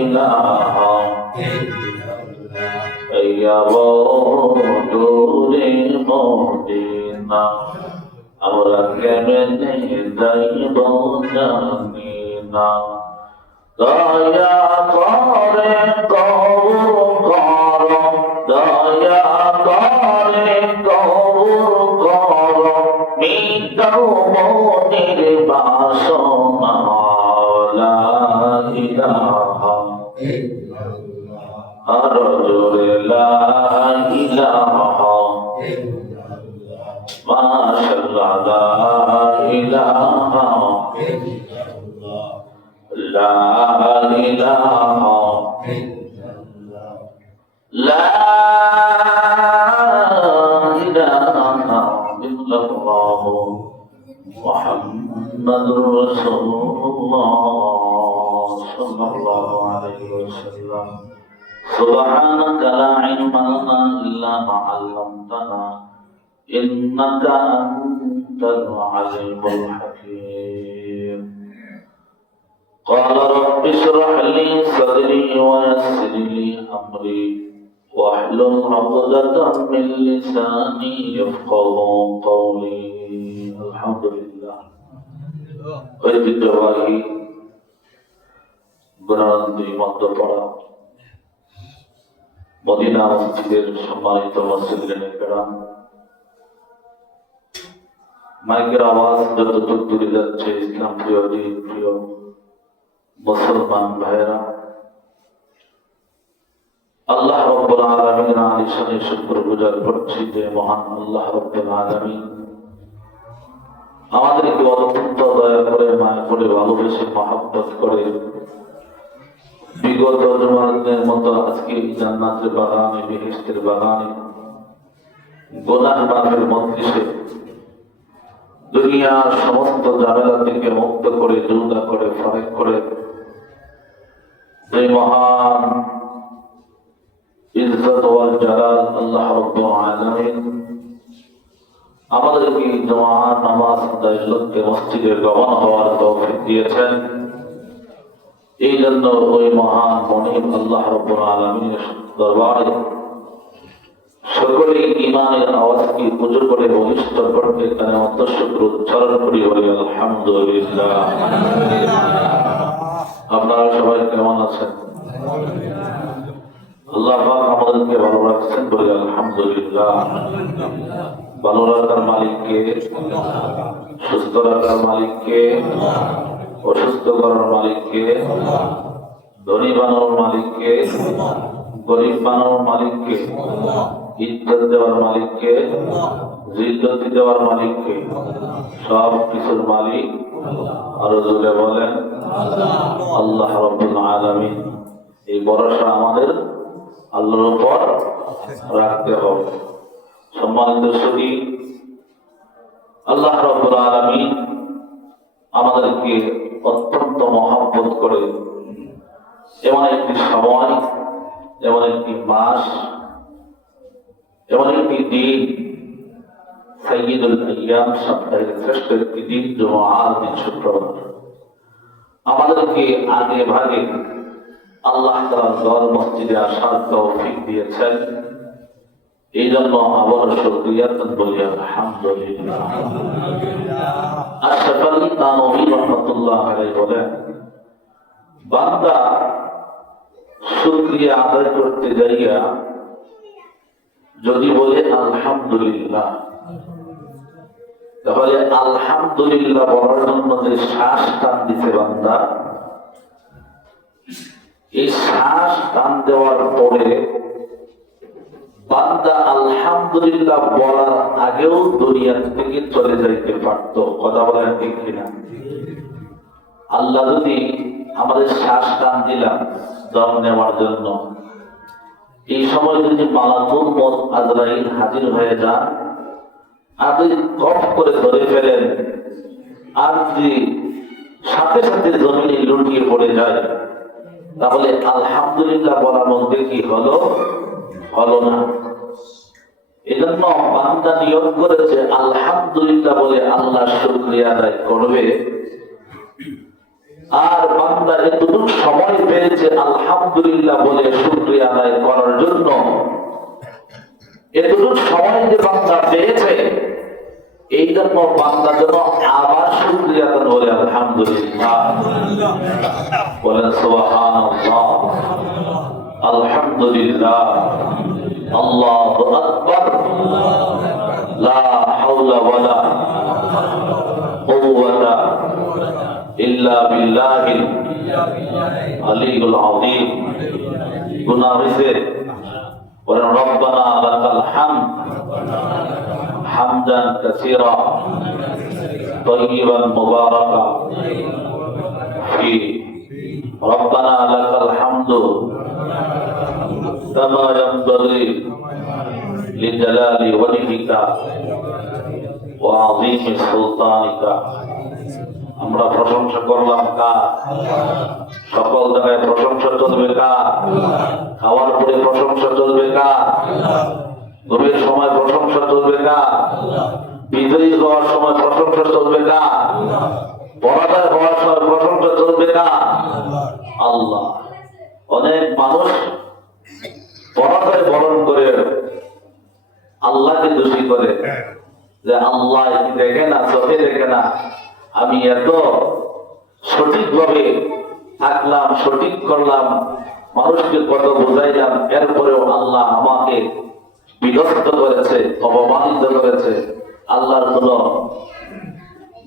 ইলাহা ইয়া বদরে মদিনা আমরা কেমনে যাইব জানি না দয়া করে কবুল করো দয়া করে কবুল করো মৃত্যু মনের বাসনা লা ইলাহা আর জোরে লা ইলাহা মাশাআল্লাহ লা ইলাহা লা ইলাহা লা ইলাহা ইল্লাল্লাহ মুহাম্মাদুর রাসূলুল্লাহ সাল্লাল্লাহু আলাইহি ওয়াসাল্লাম সুবহানাকা লা ইলমা লানা ইল্লা মা 'allamtana ইন্নাকা আনতাল আলিমুল হাকীম قال رب اشرح لي صدري ويسر لي امري واحلل عقدة من لساني يفقهوا قولي الحمد لله ঐতিহ্যবাহী গুণানন্দী মধ্যপাড়া মদিনা মসজিদের সম্মানিত মসজিদের কেরাম মাইকের আওয়াজ যতটুকু দূরে যাচ্ছে ইসলাম প্রিয় দিন প্রিয় মুসলমান ভাইরা আল্লাহ রাব্বুল আলামিনের আলিশানের শুকরগুজার করছি যে মহান আল্লাহ রাব্বুল আলামিন আমাদেরকে অত্যন্ত দয়া করে মায়া করে ভালোবেসে মহব্বত করে বিগত জমানের মতো আজকে জান্নাতের বাগানে বেহেশতের বাগানে গুনাহ মাফের মজলিসে দুনিয়ার সমস্ত ঝামেলা থেকে মুক্ত করে জুদা করে ফারেক করে এই মহান ইজ্জত ওয়াল জালাল আল্লাহ রাব্বুল আলামিন আমাদেরকে জমাত নামাজ আদায়ের লক্ষ্যে মসজিদে রওনা হওয়ার তৌফিক দিয়েছেন এই জন্য ওই মহান মনিব আল্লাহ রাব্বুল আলামিনের দরবারে সকলেই ঈমানের আওয়াজকে উঁচু করে বলিষ্ঠ করতে কানে অন্তঃশুক্র উচ্চারণ করি বলি আলহামদুলিল্লাহ। আপনারা সবাই কেমন আছেন? আল্লাহ পাক আমাদেরকে ভালো রাখছেন বলি আলহামদুলিল্লাহ। ভালো রাখার মালিককে, সুস্থ রাখার মালিককে, অসুস্থ করার মালিককে, ধনী বানানোর মালিককে, গরিব বানানোর মালিককে, ইজ্জত দেওয়ার মালিককে, জিল্লতি দেওয়ার মালিককে, সব কিছুর মালিক আরো জোরে বলেন আল্লাহ রাব্বুল আলামিন। এই ভরসা আমাদের আল্লাহর উপর রাখতে হবে। সম্মানিত সুধী, আল্লাহ রাব্বুল আলামিন আমাদেরকে অত্যন্ত মহব্বত করে এমন একটি সময়, এমন একটি মাস, এমন একটি দিন, সাইয়্যিদুল আইয়াম, সপ্তাহের শ্রেষ্ঠ একটি দিন জুমার দিন শুক্রবার, আমাদেরকে আগে ভাগে আল্লাহ তাআলার ঘর মসজিদে আসার তৌফিক দিয়েছেন। এই জন্য আবার শুকরিয়া বলি আলহামদুলিল্লাহ। আশরাফ আলী থানভী রাহমাতুল্লাহ আলাইহি বলেন, বান্দা শুকরিয়া আদায় করতে যাইয়া যদি বলে আলহামদুলিল্লাহ, তাহলে আলহামদুলিল্লাহ বলার জন্য যে শ্বাস টান দিতে বান্দা, এই শ্বাস টান দেওয়ার পরে বান্দা আলহামদুলিল্লাহ বলার আগেও দুনিয়া থেকে চলে যাইতে পারত। কথা বলেন ঠিক কিনা? আল্লাহ যদি আমাদের শ্বাস টান দিলাম দম নেওয়ার জন্য, এই সময় যদি মালাকুল মউত আজরাইল হাজির হয়ে যান আর যদি কফ করে ধরে ফেলেন আর যদি সাথে সাথে জমিনে লুটিয়ে পড়ে যায়, তাহলে আলহামদুলিল্লাহ বলার মধ্যে কি হলো? হলো না। এজন্য বান্দা নিয়ত করেছে আলহামদুলিল্লাহ বলে আল্লাহ শুকরিয়া আদায় করবে। আর বান্দা এতটুকু সময় পেয়েছে আলহামদুলিল্লাহ বলে শুকরিয়া আদায় করার জন্য, এতটুকু সময় যে বান্দা পেয়েছে এই জন্য বান্দা যেন আবার শুকরিয়া আদায় করে আলহামদুলিল্লাহ বলেন সুবহানাল্লাহ, আলহামদুলিল্লাহ, আল্লাহু আকবার, লা হাওলা ওয়ালা কুওয়াতা ইল্লা বিল্লাহিল আলিয়্যিল আযীম। গুনাহ হইছে বলেন রব্বানা লাকাল হামদ হামদান কাসীরা তাইয়িবান মুবারাকান ফি। রব্বানা লাকাল হামদু কামা ইয়ানবাগি লিজালালি ওয়াজহিকা ওয়া আযীমি সুলতানিকা। আমরা প্রশংসা করলাম কার? সকল জায়গায় প্রশংসা চলবে কার? খাওয়ার পরে প্রশংসা চলবে কার? ঘুমের সময় প্রশংসা চলবে কার? বিজয়ী হওয়ার সময় প্রশংসা চলবে কার? পরাজয় হওয়ার সময় প্রশংসা চলবে কার? আল্লাহ। অনেক মানুষ পরাজয় বরণ করে আল্লাহকে দোষী করে যে আল্লাহ কি দেখে না, চোখে দেখে না, আমি এত সঠিকভাবে থাকলাম, সঠিক করলাম, মানুষকে কত বুঝাইলাম, এরপরেও আল্লাহ আমাকে বিরক্ত করেছে, অপমানিত করেছে। আল্লাহর কোন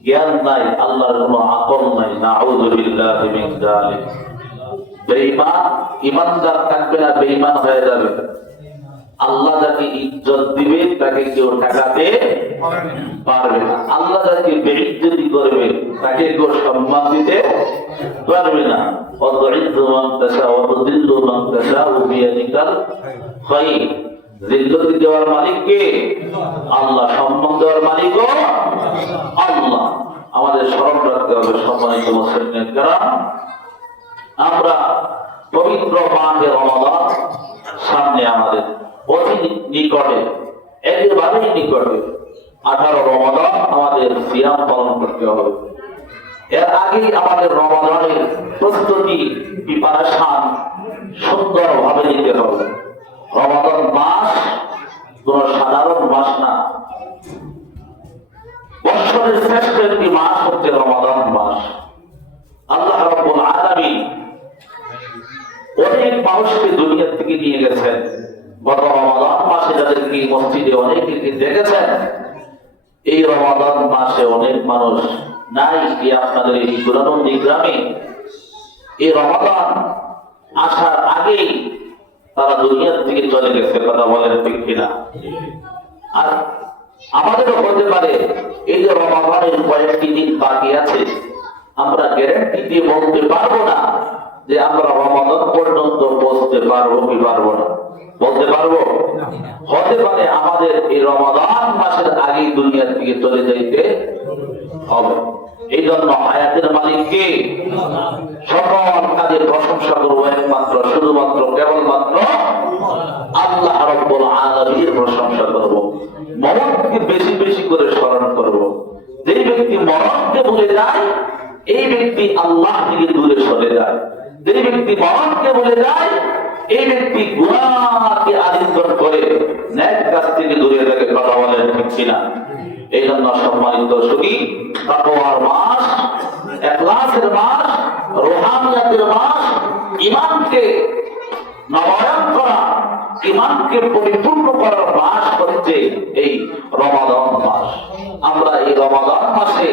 জ্ঞান নাই, আল্লাহর কোন আকল নাই। নাউযু বিল্লাহি মিন যালিক। বেঈমান ইমানদার থাকবে না, বেঈমান হয়ে যাবে। আল্লাহ যাকে ইজ্জত দিবে তাকে কেউ ঠেকাতে পারবে না। আল্লাহ যাকে বেইজ্জতি করবে তাকে কেউ সম্মান দিতে পারবে না। ওয়াতুইজ্জু মান তাশা ওয়া তুযিল্লু মান তাশা বিয়াদিকাল খায়র। জিল্লতি দেওয়ার মালিক কে? আল্লাহ। সম্মান দেওয়ার মালিকও আল্লাহ। আমাদের স্মরণ রাখতে হবে সম্মানিত মুসলিম کرام, আমরা পবিত্র মাহে রমাদান সামনে, আমাদের অতি নিকটে, একেবারেই নিকটে 18 রমাদান আমাদের সিয়াম পালন করতে হবে। এর আগেই আমাদের রমাদানের প্রস্তুতি প্রিপারেশন সুন্দরভাবে নিতে হবে। রমাদান মাস কোন সাধারণ মাস না, বছরের শ্রেষ্ঠ একটি মাস হচ্ছে রমাদান মাস। আল্লাহ রাব্বুল আলামিন অনেক মানুষকে দুনিয়া থেকে নিয়ে গেছেন। গত রমাদান মাসে যাদেরকে মসজিদে অনেকে দেখেছেন, এই রমাদান মাসে অনেক মানুষ নাই। আপনাদের এই গুরানন্দী গ্রামে এই রমাদান আসার আগেই তারা দুনিয়া থেকে চলে গেছে। কথা বলেন ঠিক কিনা? আর আমাদেরও হতে পারে এই যে রমাদানের কয়েকটি দিন বাকি আছে, আমরা গ্যারান্টি দিয়ে বলতে পারবো না যে আমরা রমাদান পর্যন্ত পৌঁছতে পারবো কি পারবো না। বলতে পারবো? হতে পারে আমাদের এই রমাদান মাসের আগেই দুনিয়া থেকে চলে যাইতে হবে। এই জন্য হায়াতের মালিক কে? সকল কাজের প্রশংসা করবো একমাত্র, শুধুমাত্র, কেবলমাত্র আল্লাহ রাব্বুল আলামিনের প্রশংসা করব। মরণকে বেশি বেশি করে স্মরণ করব। যেই ব্যক্তি মরণকে ভুলে যায়, এই ব্যক্তি আল্লাহ থেকে দূরে সরে যায়। যেই ব্যক্তি মরণকে ভুলে যায়, এই ব্যক্তি গুনাহকে আলিঙ্গন করে নেক কাজ থেকে দূরে থাকে। কথা বলেন ঠিক কিনা? এই জন্য সম্মানিত সুখী, তাকওয়ার মাস, ইখলাসের মাস, রুহানিয়াতের মাস, ঈমানকে নবায়ন করা, ঈমানকে পরিপূর্ণ করার মাস হচ্ছে এই রমাদান মাস। আমরা এই রমাদান মাসে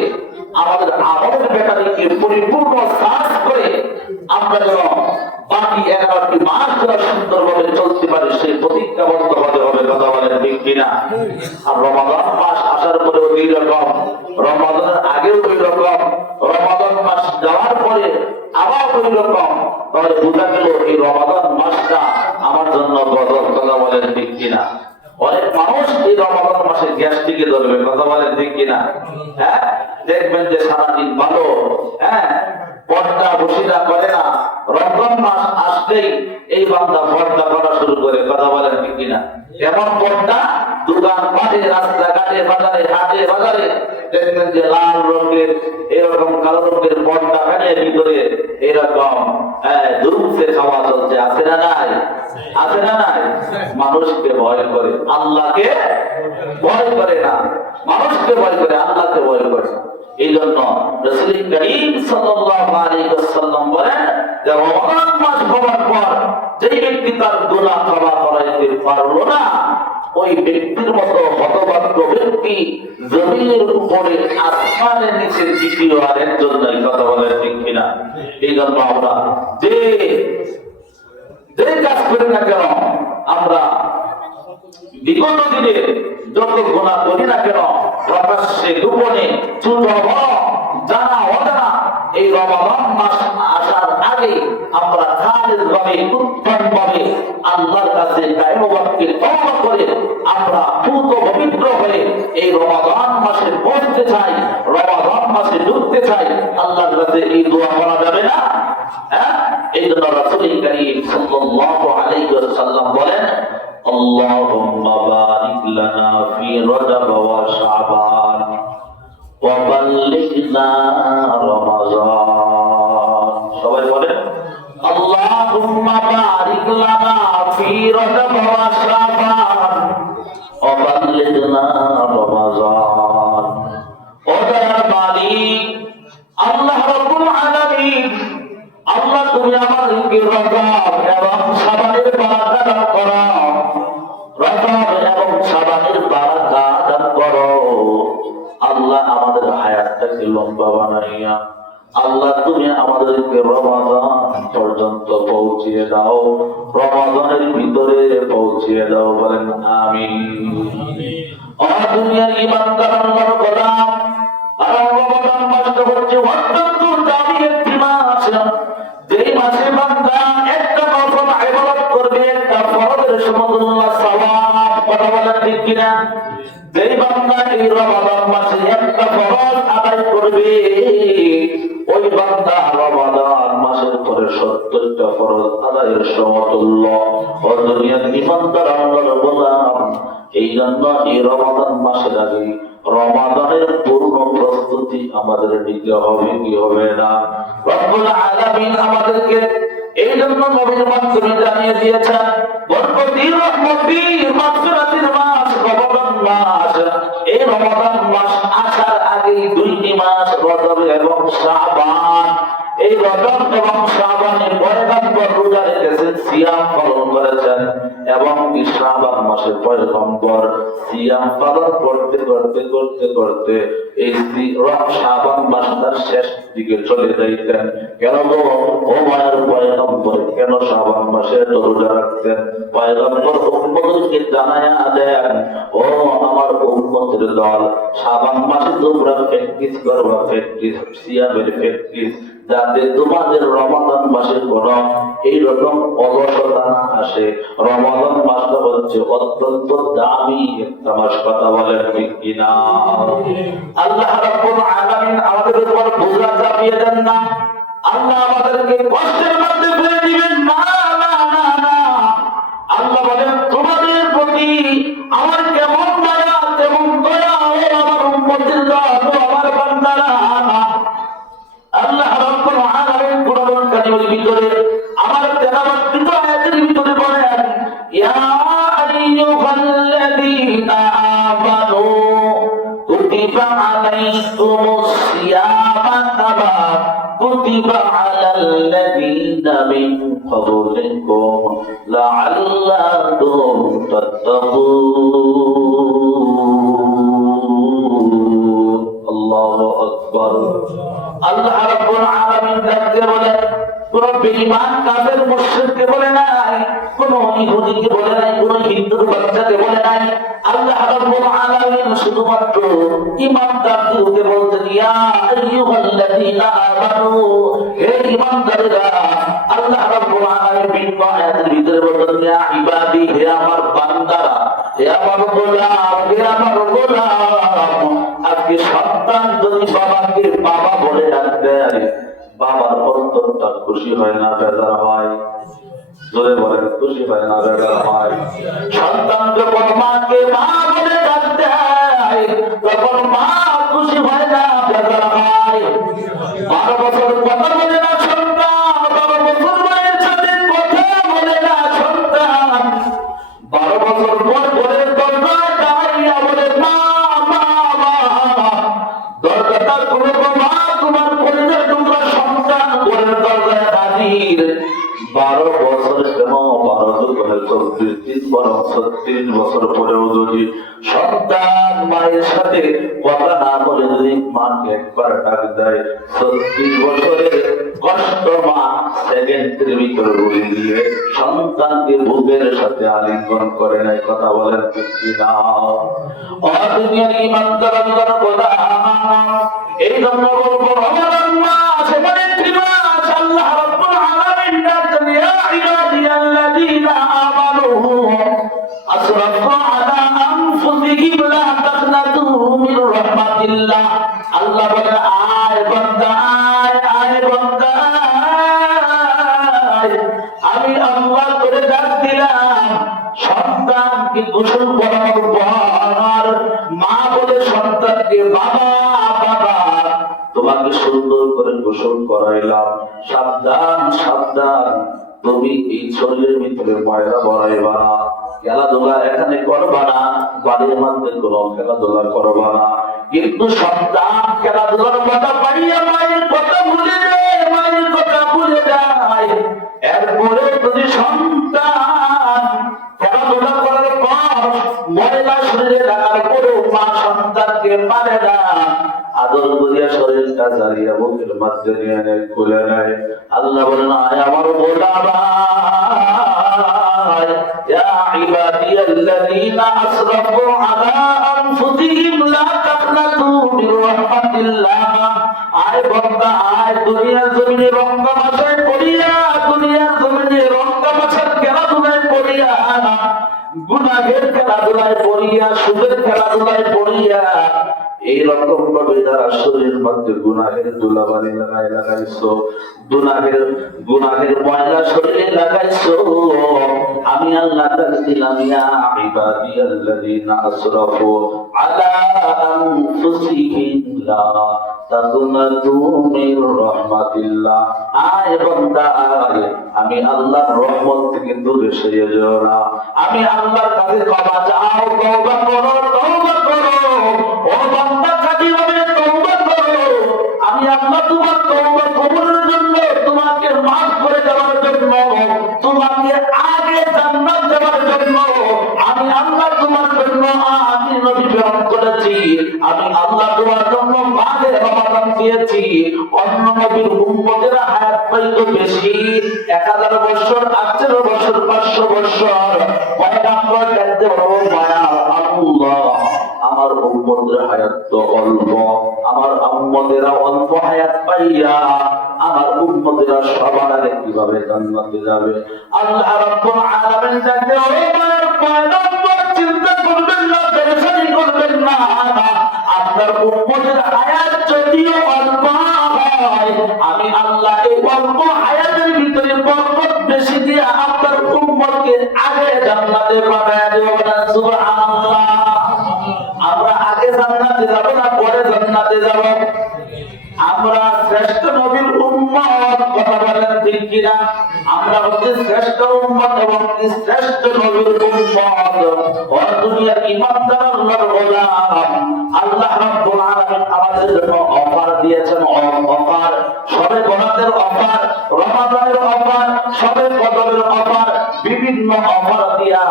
আমাদের আমলের ব্যাপারকে পরিপূর্ণ কাজ করে আমরা যেন বাকি 11টি মাস যারা সুন্দরভাবে চলতে পারে সেই প্রতিজ্ঞাবদ্ধ হতে হবে। কথা বলেন ঠিক কিনা? আর রমাদান মাস আসার পরেও দুই রকম, রমাদানের আগেও দুই রকম, রমাদান মাস যাওয়ার পরে আবার দুই রকম। তাহলে বোঝা গেল এই রমাদান মাসটা আমার জন্য গজব। কথা বলেন ঠিক কিনা? অনেক মানুষ এই রমাদান মাসে গ্যাস্ট্রিকে ধরবে। কথা বলেন ঠিক কিনা? হ্যাঁ, দেখবেন যে সারাদিন ভালো, হ্যাঁ, পর্দা বসিরা করে না। রমজান মাস আসলেই এই বান্দা পর্দা করা শুরু করে। কথা বলেন ঠিক কিনা? এমন পর্দা দোকান পাটে, রাস্তাঘাটে, বাজারে, হাটে বাজারে দেখবেন যে লাল রঙের এরকম কালো রঙের পর্দা ফেলে ভিতরে এরকম দুরুসে খাওয়া চলছে। আছে না নাই? আছে না নাই? মানুষকে ভয় করে, আল্লাহকে ভয় করে না। মানুষকে ভয় করে, আল্লাহকে ভয় করে। এই জন্য রাসূল করিম সাল্লাল্লাহু আলাইহি ওয়াসাল্লাম বলেন যে রমজান মাস হওয়ার পর যে ব্যক্তি তার গুনাহ ক্ষমা করাইতে পারলো না, ওই ব্যক্তির মতো হতভাগ্য ব্যক্তি জমিনের উপরে আসমানের নিচে দ্বিতীয় আরেকজন নাই। কথা বলেন ঠিক কিনা? এই জন্য আমরা যে কাজ করি না কেন, আমরা বিগত দিনে যত গুনাহ করি না কেন, প্রকাশ্যে গোপনে ছোট বড় জানা অজানা, এই রমজান মাস আসার আগে আমরা খালিদ ভাবে উত্তম ভাবে আল্লাহর কাছে কায়মবাক্যে তওবা করে আমরা পূত পবিত্র হয়ে এই রমজান মাসে পৌঁছতে চাই, রমজান মাসে ঢুকতে চাই। আল্লাহর কাছে এই দোয়া করা যাবে না? এই জন্য রাসূল করিম সাল্লাল্লাহু আলাইহি ওয়াসাল্লাম বলেন আল্লাহুম্মা বারিক লানা ফি রজব ওয়া শাবান ওয়া বাল্লিগনা রমাযান। সবাই বলেন আল্লাহুম্মা বারিক লানা ফি রজব ওয়া শাবান ওয়া বাল্লিগনা রমাযান। ও দয়ার মালিক আল্লাহ রাব্বুল আলামিন, আল্লাহ তুমি আমাদেরকে রজব এবং শাবানের বারাকা দান করো, রজব এবং শাবানের বারাকা দান করো। আল্লাহ আমাদের হায়াতটাকে লম্বা বানাইয়া আল্লাহ তুমি আমাদেরকে রমাদান পর্যন্ত পৌঁছিয়ে দাও, রমাদানের ভিতরে পৌঁছিয়ে দাও। বলেন আমিন। আমার দুনিয়ার ঈমানদার আল্লাহর গোলাম, আর রমাদান মাসটা হচ্ছে অত্যন্ত দামি একটি মাস। যেই মাসে বান্দা একটা নফল ইবাদত করবে, একটা ফরজের সমতুল্য সওয়াব। কথা বলেন ঠিক কিনা? যেই বান্দা এই রমাদান মাসে একটা ফরজ আদায় করবে, ওই বান্দা রমাদান মাসের পরে 70টা ফরজ আদায়ের সমতুল্য। ও দুনিয়ার ঈমানদার আল্লাহর গোলাম, এই জন্য এই রমাদান মাসের আগে রমাদানের পূর্ণ প্রস্তুতি আমাদের নিতে হবে, কি হবে না? রব্বুল আলামিন আমাদেরকে এই জন্য নবীর মাধ্যমে জানিয়ে দিয়েছেন বরকতির, রহমতির, মাগফিরাতের মাস রমাদান মাস। এই রমাদান মাস আসার আগে দুইটি মাস রজব এবং শাবান। এই রজব এবং শাবানের পয়গম্বর রোজা রেখেছেন, সিয়াম পালন করেছেন, এবং শাবান মাসের পয়গম্বর সিয়াম পালন করতে করতে করতে করতে এই শাবান মাসটার শেষ দিকে চলে যাইতেন। কেন গো ও মায়ের পয়গম্বর কেন শাবান মাসে রোজা রাখতেন? পয়গম্বর উম্মতকে জানায়া দেন, ও আমার উম্মতের দল, শাবান মাসে তোমরা প্র্যাকটিস করবা, প্র্যাকটিস সিয়ামের প্র্যাকটিস, যাতে তোমাদের রমাদান মাসে কোন এইরকম অলসতা না আসে। রমাদান মাসটা হচ্ছে অত্যন্ত দামি একটা মাস। কথা বলেন ঠিক কিনা? আল্লাহ রাব্বুল আলামিন আমাদের উপর বোঝা চাপিয়ে দেন না, আল্লাহ আমাদেরকে কষ্টের মধ্যে ফেলে দিবেন না, না না না। আল্লাহ বলেন তোমাদের প্রতি আমার কেমন মায়া, কেমন দয়া, আমার উম্মতের দল, আমার বান্দারা। আল্লাহ রাব্বুল আলামিন কুরআন কারীমের ভিতরে আমার তেলাওয়াতকৃত আয়াতের ভিতরে বলেন ইয়া আইয়ুহাল্লাযীনা আমানু কুতিবা আলাইকুমুস সিয়ামু কামা কুতিবা আলাল্লাযীনা মিন ক্বাবলিকুম লাআল্লাকুম তাত্তাকুন। আল্লাহু আকবার। আল্লাহ রাব্বুল আলামিন তাকে বলে কোন বেঈমান কাফের মুশরিককে বলে নাই, কোন ইহুদিকে বলে নাই, কোন হিন্দুর বাচ্চাকে বলে নাই। আল্লাহ রাব্বুল আলামিন শুধুমাত্র ঈমানদারদেরকে বলতেন ইয়া আইয়ুহাল্লাযীনা আমানু, হে ঈমানদাররা। আল্লাহ রাব্বুল আলামিন বিভিন্ন আয়াতের ভিতরে বলতেন ইয়া ইবাদি, হে আমার বান্দারা, হে আমার গোলাম, হে আমার গোলাম। আজকে সন্তান যদি বাবাকে বাবা বলে ডাকতে, বাবার অন্তরটা খুশি হয় না, বেজার হয়? জোরে বলেন। খুশি হয় না বেজার হয়? সন্তান যখন মাকে মা বলে ডাক দেয় তখন মা খুশি হয় না বেজার হয়? 12 বছর কথা বলে না সন্তান, 12 বছর মায়ের সাথে কথা বলে না সন্তান, 12 বছর পর ঘরের দরজায় দাঁড়িয়ে বলে মা মা মা, দরজাটা খুলে মা তোমার কলিজার টুকরা সন্তান ঘরের দরজায় হাজির। 12 বছর কেন 12 যুগে 24 দিন বরং 36 বছর পরেও যদি সন্তান মায়ের সাথে কথা না বলে যদি মাকে একবার ডাক দেয়, 36 বছরের কষ্ট মা সেকেন্ডের ভিতরে বলে দিয়ে সন্তানকে বুকের সাথে আলিঙ্গন করে নেয়। কথা বলেন ঠিক কিনা? দুনিয়ার ইমানদার আল্লাহর কথা এই জন্য বলবো আমার আম্মা সেখানে মাস আল্লাহ রাব্বুল আলামিন ডাকতেন ইয়া ইবাদিয়াল্লাযীনা আমানু আসরাফু আলা আনফুসিহিম লা তাকনাতু মির রাহমাতিল্লাহ। আল্লাহ বলে আয় বান্দা আয় বান্দা, আমি আল্লাহ করে ডাক দিলাম সন্তানকে গোসল করানোর পর মা বলে সন্তানকে বাবা বাবা তোমাকে সুন্দর করে গোসল করাইলাম, সাবধান সাবধান তুমি এই শরীরের ভিতরে ময়লা ভরাইবা না, খেলাধুলা এখানে করবা না, বাড়ির মধ্যে কোনো খেলাধুলা করবা না। কিন্তু সন্তান খেলাধুলার কথা পাইয়া মায়ের কথা ভুলে যায়, মায়ের কথা ভুলে যায়। এরপরে যদি সন্তান খেলাধুলা করার পর ময়লা শরীরে লাগার পরেও মা সন্তানকে মারে না, আদর করিয়া শরীরটা জ্বালিয়া বুকের মধ্যে নিয়ে নেয়, খুলে নেয়। আল্লাহ বলেন আয় আমার গোলামা ইয়া ইবাদিয়াল্লাযীনা আসরাফু আলা আনফুসিহিম লা তাকনাতু মির রাহমাতিল্লাহ। আয় বান্দা আয়, দুনিয়ার জমিনে রঙ্গমাশায় পড়িয়া, দুনিয়ার জমিনে রঙ্গমাশার খেলাধুলায় পড়িয়া, গুনাহের খেলাধুলায় পড়িয়া, সুদের খেলাধুলায় পড়িয়া এইরকম ভাবে যারা শরীরের মধ্যে গুনাহের ধুলাবালি লাগাইছো, গুনাহের ময়লা শরীরে লাগাইছো, আমি আল্লাহ তাআলা দিলাম ইয়া ইবাদিয়াল্লাযীনা আসরাফু আলা আনফুসিহিম লা তাকনাতু মির রাহমাতিল্লাহ। আয় বান্দা আয়, আমি আল্লাহর রহমত থেকে দূরে সরে যেও না, আমি আল্লাহর কাছে ক্ষমা চাও, তওবা করো, তওবা করো। ও বান্দা কাজীভাবে তওবা করো, আমি আল্লাহ তোমার তওবা কবুলের জন্য, তোমাকে মাফ করে দেওয়ার জন্য, তোমাকে আগে জান্নাত দেওয়ার জন্য আমি আল্লাহ তোমার জন্য আমি নবী প্রেরণ করেছি, আমি আল্লাহ তোমার জন্য মাঝে রমাদান দিয়েছি। অন্য নবীর উম্মতেরা হায়াত পাইতো বেশি, 1000 বছর, 18 বছর, 500 বছর। পয়গম্বর বলতে বড় মায়া আল্লাহ, আমার উম্মতের হায়াত তো অল্প, আমার উম্মতেরা অল্প হায়াত পাইয়া আমার উম্মতেরা সবার আগে কিভাবে জান্নাতে যাবে? আল্লাহ রাব্বুল আলামিন যাকে ওই পয়গম্বর চিন্তা করবেন না, পেরেশানি করবেন না, আপনার উম্মতের হায়াত যদিও অল্প হয়, আমি আল্লাহ এই অল্প হায়াতের ভিতরে বরকত বেশি দিয়ে আপনার উম্মতকে আগে জান্নাতে পাঠায় দেব। সুবহানাল্লাহ। আমরা আগে জান্নাতে যাব না পরে জান্নাতে যাব? আমরা শ্রেষ্ঠ নবীর উম্মত, কথা বলেন ঠিক কিনা? আমরা হচ্ছে শ্রেষ্ঠ উম্মত এবং শ্রেষ্ঠ নবীর উম্মত। ও দুনিয়ার ইমানদার আল্লাহর গোলাম, আল্লাহ রাব্বুল আলামিন আমাদের জন্য অফার দিয়েছেন, অফার, সবে বরাতের অফার, রমাদানের অফার, সবে কদরের অফার, বিভিন্ন অফার দিয়া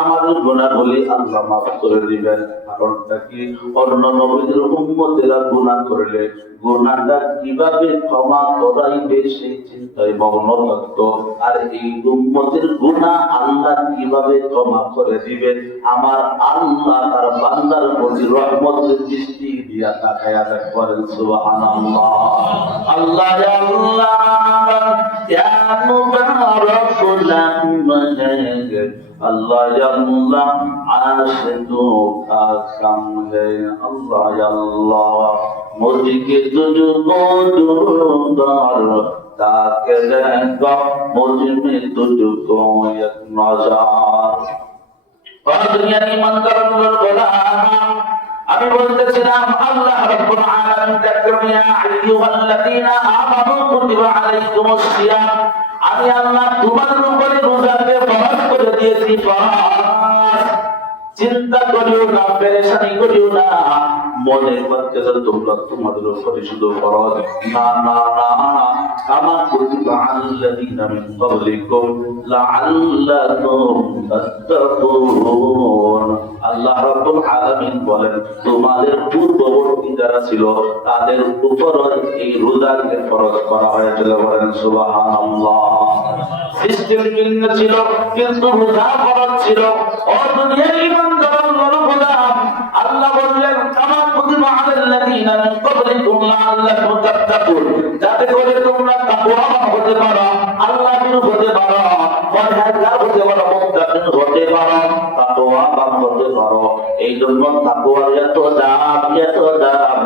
আমাদের গুনাহগুলি আল্লাহ মাফ করে দিবেন। কারণটা কি? অন্য নবীদের উম্মতেরা গুনাহ করলে গুনাহটা কিভাবে ক্ষমা করাইবে সেই চিন্তায় মগ্ন থাকতো, আর এই উম্মতের গুনাহ আল্লাহ কিভাবে ক্ষমা করে দিবেন আমার আল্লাহ তার বান্দার প্রতি রহমতের দৃষ্টি দিয়া তাকায়া দেখবেন। সুবহানাল্লাহ। আল্লাহ আল্লাহ ইয়া মুবারাকুল আমহাগ, अल्लाह अल्लाह आशिकों का कम है। अल्लाह अल्लाह मुझके तुझको दूर তাকে দেখো মুঝ में तुझको एक नजर। और दुनिया की मंजर गोलाम আমি বলতেছিলাম আল্লাহ রাব্বুল আলামিন তাকরাম ইয়া আইয়ুহাল্লাযীনা আমানু কুতিবা আলাইকুমুস সিয়াম আমি আল্লাহ তোমাদের উপরে রোজাকে ফরজ করে দিয়েছি ফরজ চিন্তা করিও না পেরেশানি করিও না মনে করতে যে তোমরা তোমাদের উপরে শুধু ফরজ না না না কামা কুতিবা আলাল্লাযীনা মিন ক্বাবলিকুম লাআল্লাকুম তাত্তাকুন আল্লাহ রাব্বুল আলামিন বলেন তোমাদের পূর্ববর্তী যারা ছিল তাদের উপর এই রোজাকে ফরজ করা হয়েছিল বলেন সুবহানাল্লাহ সিস্টেম ভিন্ন ছিল কিন্তু রোজা ফরজ ছিল ও দুনিয়ার ঈমানদার গোলাম আল্লাহ বললেন কামা কুতিবা আলাল্লাযীনা মিন ক্বাবলিকুম লাআল্লাকুম তাত্তাকুন যাতে করে তোমরা তাকওয়াবান হতে পারো আল্লাহর হতে পারো পরহেজগার হতে পারো মুত্তাকিন হতে পারো তাকওয়াবান হতে পারো এই জন্য তাকওয়ার এত দাম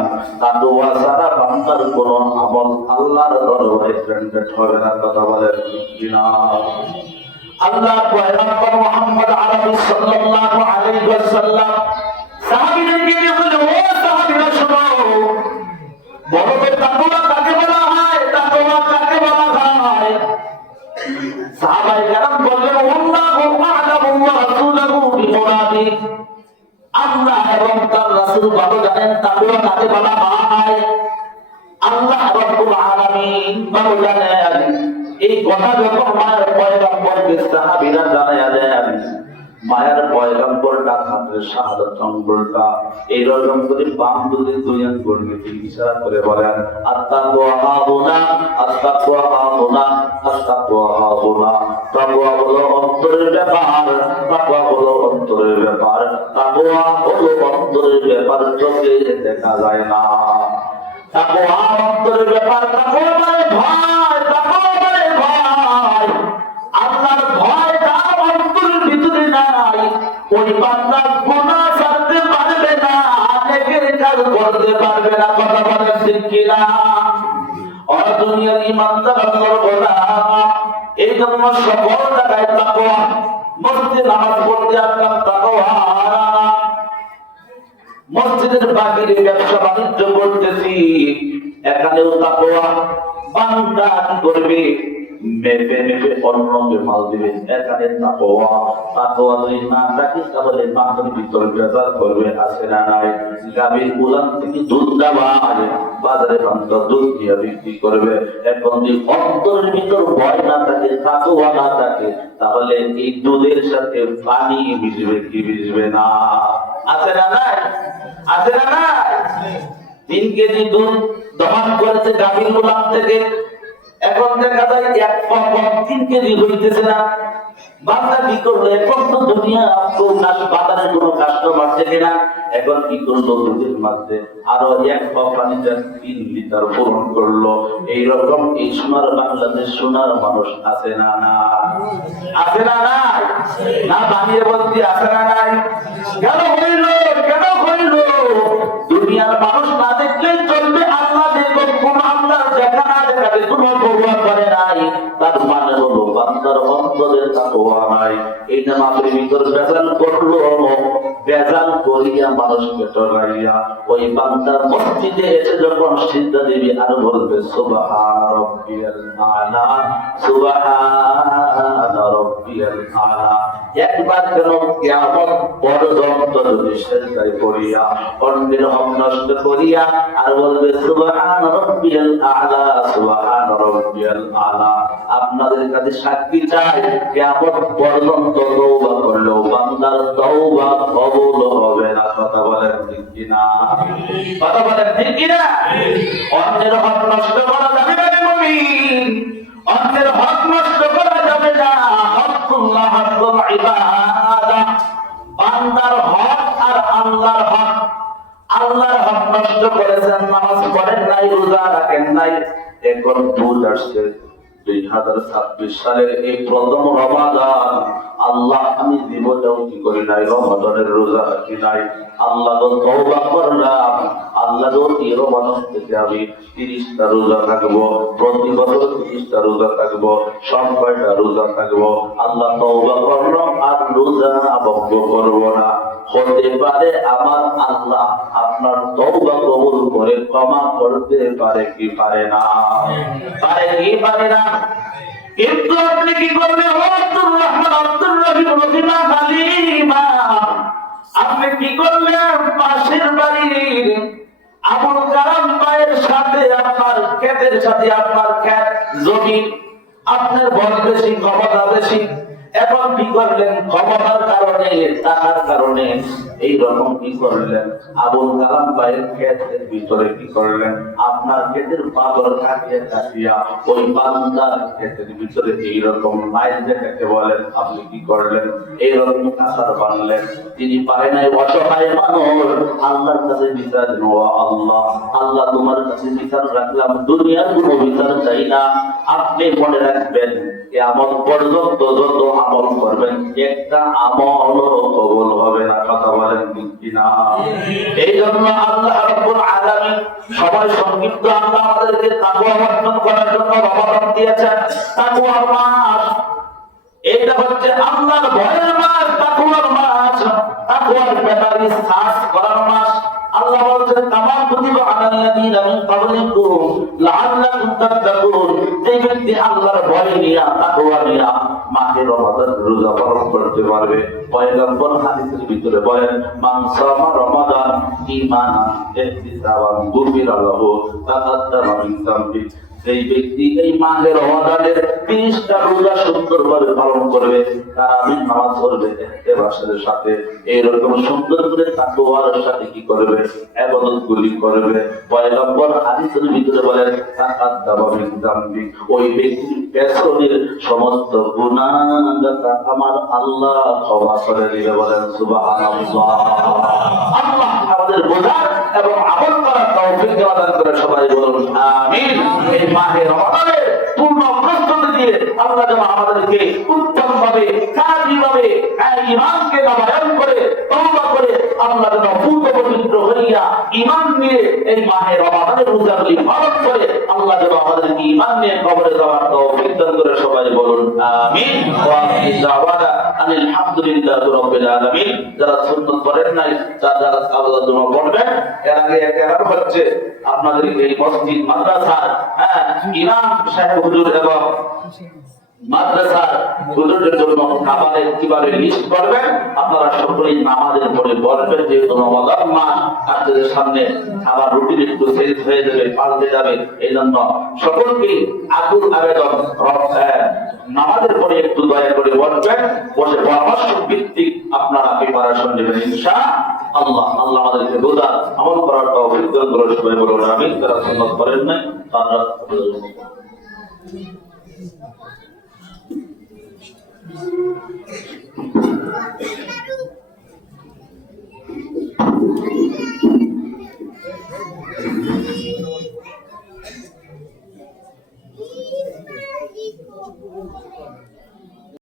তাকওয়া ছাড়া বান্দার কোনো আমল আল্লাহর দরবারে গ্রান্টেড হবে না কথা বলেন কিনা আল্লাহ পয়গম্বর মুহাম্মদ আরবি সাল্লাল্লাহু আলাইহি ওয়াসাল্লাম সাহাবীদেরকে নিয়ে বলে ও সাহাবীরা শুনো বড় তাকওয়া কাকে বলা হয় তাকওয়া কাকে বলা হয় সাহাবায়ে কেরাম বললেন আল্লাহু আ'লামু ওয়া রাসূলুহু বিমুরাদি আল্লাহ এবং তার রাসূল ভালো জানেন তাকওয়া কাকে বলা হয় আল্লাহ রাব্বুল আলামিন ভালো জানেন এই কথা যখন মায়ের পয়গম্বরকে সাহাবীরা জানায়া দেন মায়ের পয়গম্বর ডাক হাতে শাহাদাত আঙ্গুলটা এই রকম করে বাম দুই দুই আঙ্গুল নিয়ে ইশারা করে বলেন আত্তাকওয়া হাউনা আত্তাকওয়া হাউনা আত্তাকওয়া হাউনা তাকওয়া হলো অন্তরের ব্যাপার তাকওয়া হলো অন্তরের ব্যাপার তাকওয়া হলো অন্তরের ব্যাপার চোখে দেখা যায় না তাকওয়া অন্তরের ব্যাপার তাকওয়া মানে ভয় তাকওয়া মানে ভয় আল্লাহর ভয় তার অন্তরের ভিতরে নাই ওই বান্দা গুনাহ করতে পারবে না নেকের কাজ করতে পারবে না কথা বলেন ঠিক কিনা আর দুনিয়ার ঈমানদার আল্লাহর গোলাম এই জন্য সকল জায়গায় তাকওয়া মসজিদে নামাজ পড়তে আসলাম তাকওয়া মসজিদের বাহিরে ব্যবসা বাণিজ্য করতেছি এখানেও তাকওয়া বান্দা কি করবে মেপে মেপে অন্যকে মাল দিবে এখানে তাকওয়া যদি না থাকে তাহলে মাথার ভিতরে ভেজাল করবে আছে না নাই গাভীর উলান থেকে দুধ দেওয়া বাজারে বান্দা দুধ দিয়ে বিক্রি করবে এখন যদি অন্তরের ভিতর ভয় না থাকে তাকওয়া না থাকে তাহলে এই দুধের সাথে পানি মিশবে কি মিশবে না আছে না নাই আছে না নাই 3 কেজি দুধ দহন করেছে গাভীর উলান থেকে এখন দেখা যায় এক পম 3 কেজি হইতেছে না বান্দা কি করলো এখন তো দুনিয়া বাজারে কোনো কাস্টমার থাকে না এখন কি করলো দুধের মধ্যে আরো এক পম পানিতে 3 লিটার পূরণ করলো এইরকম এই সোনার বাংলাদেশ সোনার মানুষ আছে না না আছে না নাই না বানিয়ে বলতে আছে না নাই কেন হইল দুনিয়ার মানুষ না দেখলে চলবে আল্লাহ দেখো কোন আল্লাহ দেখা না দেখাতে কোনো প্রভাব করে নাই তার মানে হলো বান্দার অন্তরের তাকওয়া নাই এই নামাজের ভিতর ভেজাল করলো ভেজাল করিয়া মানুষকে টরাইয়া ওই বান্দার মসজিদে এসে যখন সিজদা দিবি আর বলবে সুবহান রাব্বিয়াল আলা সুবহান রাব্বিয়াল আলা একবার কেন কিয়ামত পর্যন্ত যদি সিজদায় পড়িয়া অন্যের হক নষ্ট করিয়া আর বলবে সুবহান রাব্বিয়াল আলা সুবহান রাব্বিয়াল আলা আপনাদের কাছে সাক্ষী চাই কিয়ামত পর্যন্ত তওবা করলেও বান্দার তওবা কবুল হবে না কথা বলেন ঠিক কিনা কথা বলেন ঠিক কিনা অন্যের হক নষ্ট করা যাবে না মুমিন অন্যের হক নষ্ট করা যাবে না হকুল্লাহ হকুল ইবাদা বান্দার হক আর আল্লাহর হক নষ্ট করেছেন নামাজ পড়েন নাই রোজা রাখেন নাই এখন ভুল আসছে 2026 সালের এই প্রথম রমাদান আল্লাহ আমি জীবনেও কি করি নাই রমাদানের রোজা রাখি নাই আল্লাহ তো তওবা করলাম আল্লাহর এই রমাদান থেকে আমি 30টা রোজা থাকবো, প্রতি বছর 30টা রোজা থাকবো, সব কয়টা রোজা থাকবো, আল্লাহ তওবা করলাম আর রোজা ভঙ্গ করবো না। হতে পারে আমার আল্লাহ আপনার তওবা কবুল করে ক্ষমা করতে পারে কি পারে না? পারে কি পারে না? কিন্তু আপনি কি করবেন? আব্দুর রহমান, আব্দুর রহিম, রহিমা, হালিমা, আপনি কি করলেন? পাশের বাড়ির আবুল কালাম ভাইয়ের সাথে আপনার ক্ষেতের সাথে আপনার ক্ষেত জমি, আপনার বল বেশি, ক্ষমতা বেশি। এখন কি করলেন? ক্ষমতার কারণে, টাকার কারণে এইরকম কি করলেন? আবুল কালাম ভাইয়ের ক্ষেতের ভিতরে কি করলেন? আপনার ক্ষেতের পাথর কাটিয়ে কাটিয়া ওই বান্দার ক্ষেতের ভিতরে এইরকম লাইন দেখাতে বলেন, আপনি কি করলেন? এইরকম কাঁচার বানলেন। তিনি পারে নাই, অসহায় মানুষ, আল্লাহর কাছে বিচার দিন। ও আল্লাহ, আল্লাহ তোমার কাছে বিচার রাখলাম, দুনিয়ার কোনো বিচার চাই না। আপনি মনে রাখবেন আমল পর্যন্ত যত আমল করবেন একটা আমলও কবুল হবে না। কথা বলেন ঠিক কিনা? এই জন্য আল্লাহ রাব্বুল আলামিন সময় সংক্ষিপ্ত, আল্লাহ আমাদেরকে তাকওয়া অর্জন করার জন্য রমাদান দিয়েছেন। তাকওয়ার মাস, এটা হচ্ছে আল্লাহর ভয়ের মাস, তাকওয়ার মাস, তাকওয়ার ব্যাপারে সার্চ করার মাস। আল্লাহ বলেন কামা কুতিবা আলাল্লাযীনা মিন ক্বাবলিকুম লাআল্লাকুম তাত্তাকুন। যে ব্যক্তি আল্লাহর ভয় নিয়ে, তাকওয়া নিয়ে মাহে রমাদান রোজা পালন করতে পারবে, পয়গম্বর হাদিসের ভিতরে বলেন মান সামা রমাদান ঈমানান ইহতিসাবান গুফিরা লাহু তাকাদ্দামা মিন যামবি। সেই ব্যক্তি এই মাহে রমাদানের 30টা রোজা সুন্দরভাবে পালন করবে, তারাবির নামাজ পড়বে ইখতিলাসের সাথে, এইরকম সুন্দর করে তাকওয়ার সাথে কি করবে? ইবাদতগুলি করবে। পয়গম্বর হাদিসের ভিতরে বলেন তাকাদ্দামা মিন যামবি, ওই ব্যক্তির পেছনের সমস্ত গুনাহ আমার আল্লাহ ক্ষমা করে দিবে। বলেন সুবহানাল্লাহ। আল্লাহ আমাদের বোঝার এবং আমল করার তৌফিক দান করে, সবাই বলুন আমিন। এই মাহে রমাদানের পূর্ণ প্রস্তুতি দিয়ে আল্লাহ যেন আমাদেরকে উত্তমভাবে, কাজীভাবে ঈমানকে নবায়ন করে, তওবা করে আল্লাহ যেন পূর্ণ পবিত্র হইয়া ঈমান নিয়ে এই মাহে রমাদানের রোজাগুলি পালন করে আল্লাহ যেন আমাদেরকে ঈমান নিয়ে কবরে যাওয়ার তৌফিক দান করে, সবাই বলুন আমিন। ওয়া আখিরু দাওয়ানা আনিল হামদুলিল্লাহি রাব্বিল আলামিন। যারা সুন্নাত পড়েন নাই, যারা আল্লাহ জন্য পড়বেন, এর আগে একটা হচ্ছে আপনাদের এই মসজিদ মাদ্রাসা, ইমাম সাহেব হুজুর এবং মাদ্রাসার হুজুরদের জন্য খাবারের কিভাবে লিস্ট করবেন, আপনারা সকলেই নামাজের পরে বলবেন, যেহেতু রমাদান মাস আপনাদের সামনে খাবার রুটিন একটু চেঞ্জ হয়ে যাবে, পাল্টে যাবে। এই জন্য সকলকে আকুল আবেদন, নামাজের পরে একটু দয়া করে বলবেন, বসে পরামর্শ ভিত্তিক আপনারা প্রিপারেশন নেবেন ইনশাআল্লাহ। আল্লাহ আমাদেরকে রোজা আমল করার তৌফিক দান করুন, সবাই বলুন আমিন। যারা সুন্নাত করেন নাই তারা Thank you.